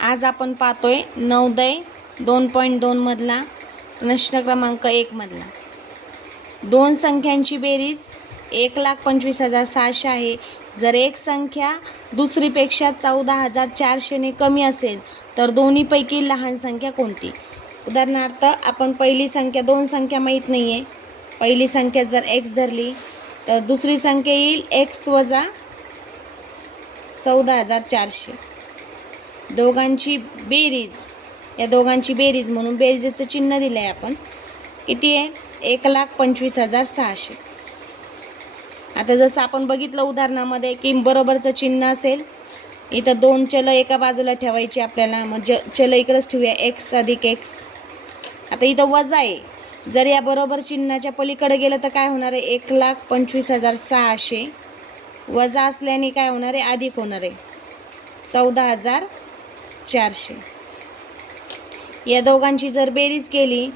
आज आपण पाहतोय नवोदय 2.2 मधला प्रश्न क्रमांक 1 मधला. दोन संख्यांची बेरीज 1,25,600 आहे. जर एक संख्या दुसरीपेक्षा 14,400 ने कमी असेल तर दोन्हीपैकी लहान संख्या कोणती? उदाहरणार्थ आपण पहिली संख्या, दोन संख्या माहीत नाही आहे. पहिली संख्या जर x धरली तर दुसरी संख्या येईल x वजा 14,400. दोघांची बेरीज, या दोघांची बेरीज म्हणून बेरीजचं चिन्ह दिलं आहे आपण. किती आहे? 1,25,600. आता जसं आपण बघितलं उदाहरणामध्ये की बरोबरचं चिन्ह असेल, इथं दोन चल एका बाजूला ठेवायची आपल्याला. मग चल इकडेच ठेवूया x अधिक x. आता इथं वजा आहे, जर या बरोबर चिन्हाच्या पलीकडे गेलं तर काय होणार आहे? 1,25,600 वजा असल्याने काय होणार आहे? अधिक होणार आहे 14,400. या दोघांची जर बेरीज केली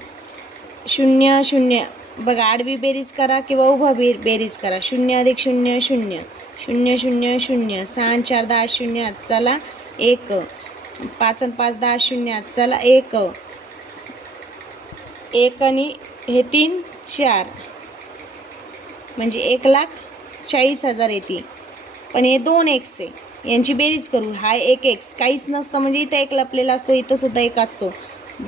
0 0, बघा आडवी बेरीज करा किंवा उभा बेरीज करा. 0 अधिक 0 0, 0 0 0, 6 आणि 4 10 0 चला 1, 5 आणि 5 10 0 चला 1, 1 आणि हे 3 4, म्हणजे 1,40,000 येते. पण हे 2x आहे, यांची बेरीज करू. हा 1x काहीच नसतं, म्हणजे इथं 1 लपलेला असतो, इथं सुद्धा 1 असतो.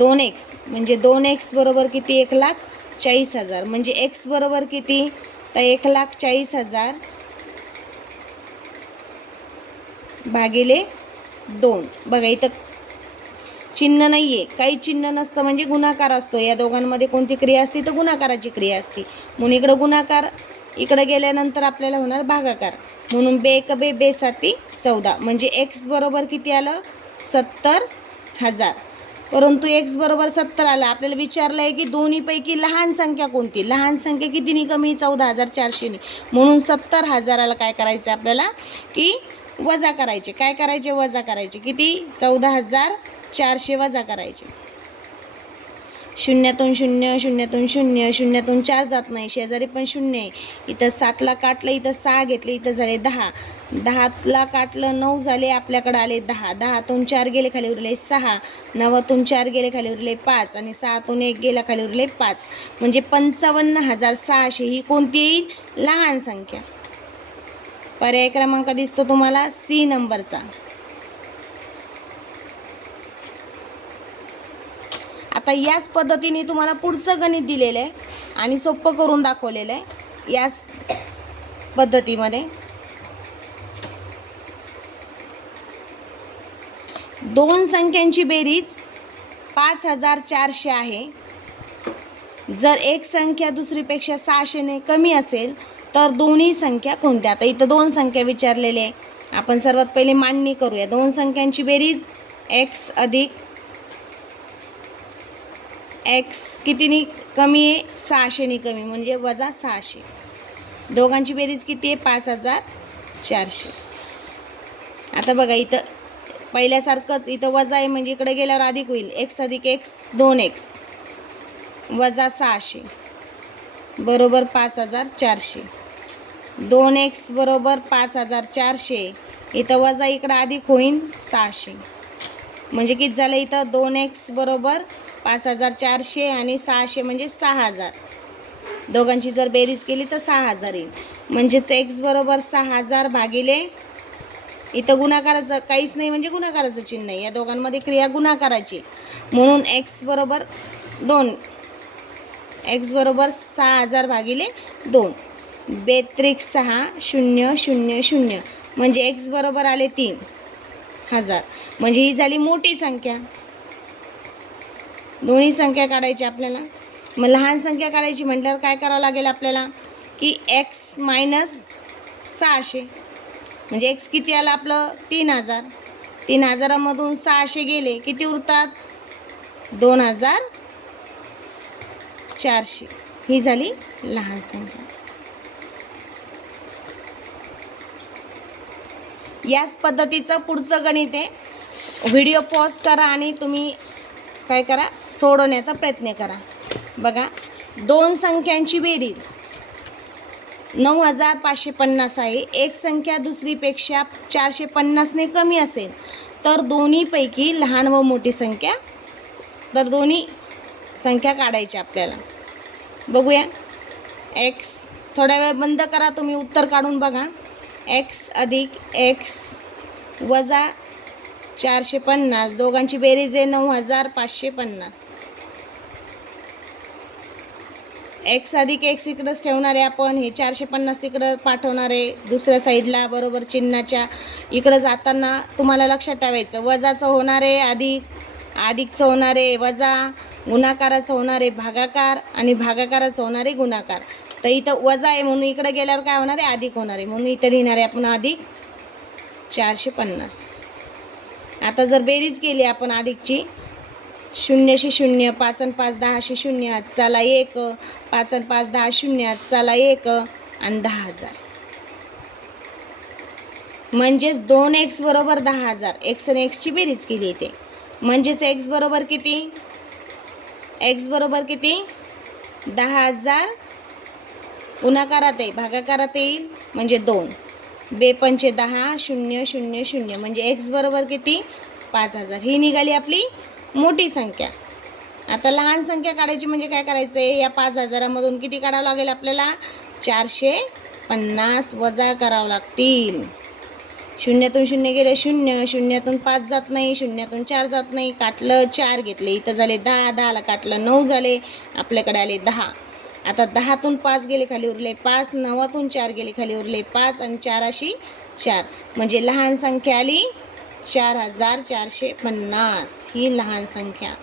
2x म्हणजे 2x बरोबर किती? 1,40,000. म्हणजे x बरोबर किती? तर 1,40,000 भागिले 2. बघा इथं चिन्ह नाही आहे, काही चिन्ह नसतं म्हणजे गुणाकार असतो. या दोघांमध्ये कोणती क्रिया असते? तर गुणाकाराची क्रिया असते. म्हणून इकडं गुणाकार, इकडे गेल्यानंतर आपल्याला होणार भागाकार. म्हणून बे एक बे बे साती 14. म्हणजे x बरोबर किती आलं? 70,000. परंतु x बरोबर 70 आलं. आपल्याला विचारलं आहे की दोन्हीपैकी लहान संख्या कोणती? लहान संख्या कितीनी कमी? 14,400 ने. म्हणून 70,000ला काय करायचं आपल्याला? की वजा करायचे. काय करायचे? वजा करायचे. किती? 14,400 वजा करायचे. शून्यातून 0, शून्यातून 0, शून्यातून 4 जात नाही, शेजारी पण 0 आहे. इथं 7ला काटलं, इथं 6 घेतले, इथं झाले 10. 10ला काटलं 9 झाले, आपल्याकडे आले 10. 10तून 4 गेले, खाली उरले 6. 9तून 4 गेले, खाली उरले 5. आणि 6तून 1 गेला, खाली उरले 5. म्हणजे 55,600 ही कोणती येईल? लहान संख्या. पर्याय क्रमांक दिसतो तुम्हाला C नंबरचा. आता याच पद्धतीने तुम्हाला पुढचं गणित दिलेलं आहे आणि सोपं करून दाखवलेलं आहे. याच पद्धतीमध्ये दोन संख्यांची बेरीज 5,400 आहे. जर एक संख्या दुसरीपेक्षा 600 ने कमी असेल तर दोन्ही संख्या कोणत्या? आता इथं दोन संख्या विचारलेल्या आहे. आपण सर्वात पहिले मांडणी करूया. दोन संख्यांची बेरीज x अधिक x कितीनी कमी आहे? 600 नी कमी, म्हणजे वजा 600. दोघांची बेरीज किती आहे? 5,400. आता बघा इथं पहिल्यासारखंच इथं वजा आहे, म्हणजे इकडे गेल्यावर अधिक होईल. x अधिक x 2x वजा 600 बरोबर 5,400. 2x बरोबर 5,400. इथं वजा इकडं अधिक होईल 600. म्हणजे किती झालं इथं? 2x बरोबर 5,400 आणि 600 म्हणजे 6,000. दोघांची जर बेरीज केली तर 6,000 येईल. म्हणजेच x बरोबर 6,000 भागिले, इथं गुणाकाराचं काहीच नाही म्हणजे गुणाकाराचं चिन्ह आहे. या दोघांमध्ये क्रिया गुणाकाराची, म्हणून x बरोबर 2. x बरोबर 6,000 भागिले 2. 32 6 0 0 0, म्हणजे x बरोबर आले 3,000. म्हणजे ही झाली मोठी संख्या. दोन्ही संख्या काढायची आपल्याला. मग लहान संख्या काढायची म्हटल्यावर काय करावं लागेल आपल्याला? की x मायनस 600, म्हणजे x किती आलं आपलं? 3,000. 3,000मधून 600 गेले, किती उरतात? 2,400. ही झाली लहान संख्या. याच पद्धतीचं पुढचं गणित आहे. व्हिडिओ पॉज करा आणि तुम्ही काय करा? सोडवण्याचा प्रयत्न करा. बघा, दोन संख्यांची बेरीज 9,550 आहे. एक संख्या दुसरीपेक्षा 450 ने कमी असेल तर दोन्हीपैकी लहान व मोठी संख्या, तर दोन्ही संख्या काढायच्या आपल्याला. बघूया. एक्स, थोड्या वेळ बंद करा, तुम्ही उत्तर काढून बघा. एक्स अधिक एक्स वजा 450, दोघांची बेरीज आहे 9550. एक्स अधिक एक्स इकडंच ठेवणार आहे आपण, हे 450 इकडं पाठवणार आहे दुसऱ्या साईडला, बरोबर चिन्हाच्या इकडं जाताना तुम्हाला लक्षात ठेवायचं वजाचं होणार आहे अधिकचं होणार आहे वजा, गुणाकाराचं होणार आहे भागाकार आणि भागाकाराचं होणार आहे गुणाकार. तर इथं वजा आहे म्हणून इकडे गेल्यावर काय होणार आहे अधिक होणार आहे, म्हणून इथं लिहिणार आहे आपण अधिक 450. आता जर बेरीज केली आपण अधिकची, 0 0, 5 आणि 5 10 0, चला 1, 5 आणि 5 10 0, चला 1 आणि 10,000. म्हणजेच 2x बरोबर 10,000. एक्स आणि एक्सची बेरीज केली इथे, म्हणजेच एक्स बरोबर किती, एक्स बरोबर किती 10,000. गुणाकारात आहे भागाकारात येईल म्हणजे 2, 2 पंचे 10, 0 0 0, म्हणजे एक्स बरोबर किती 5,000. ही निघाली आपली मोठी संख्या. आता लहान संख्या काढायची म्हणजे काय करायचं आहे, या 5,000मधून किती काढावं लागेल आपल्याला, 450 वजा करावं लागतील. 0तून 0 गेले 0, 0तून 5 जात नाही, 0तून 4 जात नाही, काटलं 4 घेतले, इथं झाले 10, 10ला काटलं 9 झाले, आपल्याकडे आले 10. आता 10तून 5 गेले खाली उरले 5, 9तून 4 गेले खाली उरले 5 आणि 4 4, म्हणजे लहान संख्या आली 4450. ही लहान संख्या.